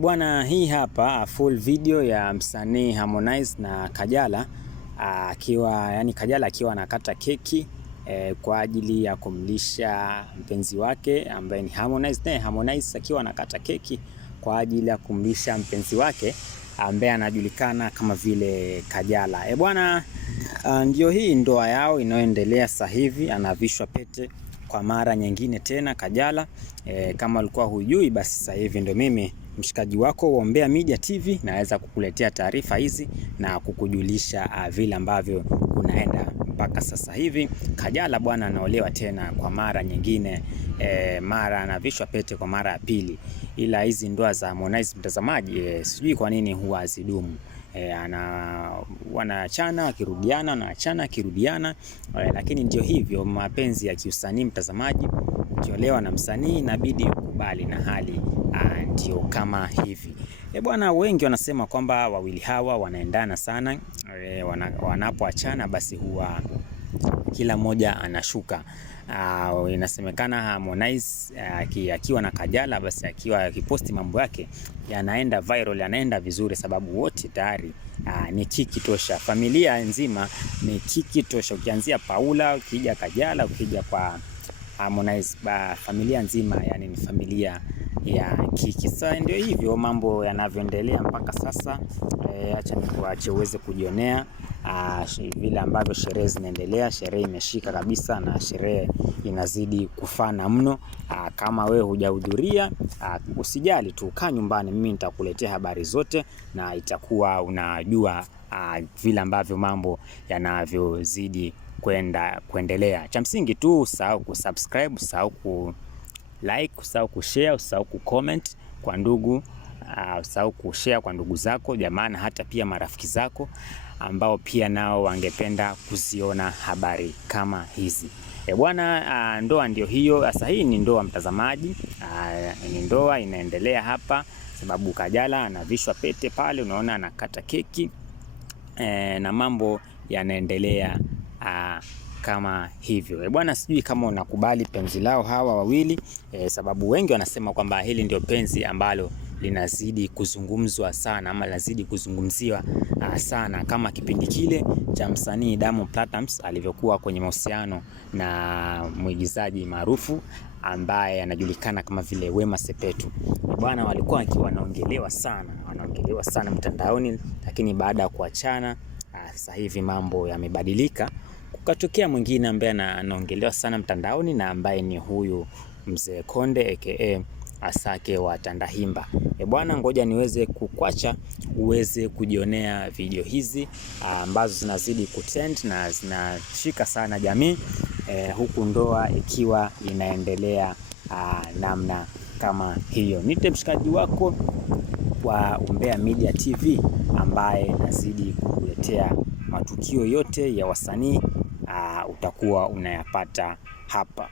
Bwana, hii hapa full video ya msanii Harmonize na Kajala Kajala akiwa anakata keki kwa ajili ya kumlisha mpenzi wake ambaye ni Harmonize, naye Harmonize akiwa anakata keki kwa ajili ya kumlisha mpenzi wake ambaye anajulikana kama vile Kajala. Bwana, ndio hii ndoa yao inayoendelea sasa hivi. Anavishwa pete kwa mara nyingine tena Kajala. Kama ulikuwa hujui, basi sasa hivi ndio mimi mshikaji wako wa Umbea Media TV naweza kukuletea taarifa hizi na kukujulisha vile ambavyo kunaenda mpaka sasa hivi. Kajala bwana anaolewa tena kwa mara nyingine, mara anavishwa pete kwa mara ya pili. Ila hizi ndoa za Harmonize, mtazamaji, sijui kwa nini huwa hazidumu. Wanaachana akirudiana, wanaachana akirudiana, lakini ndio hivyo mapenzi ya kiusanii, mtazamaji. Ukiolewa na msanii inabidi ukubali na hali ndio kama hivi. Bwana, wengi wanasema kwamba wawili hawa wanaendana sana. Wanapoachana basi huwa kila mmoja anashuka. Inasemekana Harmonize akiwa na Kajala, basi akiwa akiposti mambo yake yanaenda viral, yanaenda vizuri, sababu wote tayari ni kiki tosha. Familia nzima ni kiki tosha. Ukianzia Paula, ukija Kajala, ukija kwa Harmonize, familia nzima yani ni familia ya kiki. Sasa ndio hivyo mambo yanavyoendelea mpaka sasa. Acha nikuache uweze kujionea vile ambavyo sherehe zinaendelea. Sherehe imeshika kabisa na sherehe inazidi kufana mno. Kama wewe hujahudhuria, usijali tu, kaa nyumbani, mimi nitakuletea habari zote na itakuwa unajua vile ambavyo mambo yanavyozidi kuendelea. Cha msingi tu usahau kusubscribe, usahau ku like, usahau kushare, usahau kucomment kwa ndugu, usahau kushare kwa ndugu zako, jamaa na hata pia marafiki zako ambao pia nao wangependa kuziona habari kama hizi. Bwana, ndoa ndio hiyo. Sasa hii ni ndoa, mtazamaji, ni ndoa inaendelea hapa, sababu Kajala anavishwa pete pale, unaona anakata keki na mambo yanaendelea kama hivyo. Bwana, sijui kama unakubali penzi lao hawa wawili, sababu wengi wanasema kwamba hili ndio penzi ambalo linazidi kuzungumzwa sana ama linazidi kuzungumziwa sana, kama kipindi kile cha msanii Diamond Platnumz alivyokuwa kwenye mahusiano na mwigizaji maarufu ambaye anajulikana kama vile Wema Sepetu. Bwana, walikuwa wanaongelewa sana mtandaoni, lakini baada ya kuachana sasa hivi mambo yamebadilika. Kukatokea mwingine ambaye anaongelewa sana mtandaoni na ambaye ni huyu Mzee Konde aka Asake wa Tandahimba. Bwana, ngoja niweze kukwacha uweze kujionea video hizi ambazo zinazidi kutrend na zinashika sana jamii, huku ndoa ikiwa inaendelea namna kama hiyo. Nite mshikaji wako wa Umbea Media TV ambaye nazidi kukuletea matukio yote ya wasanii utakuwa unayapata hapa.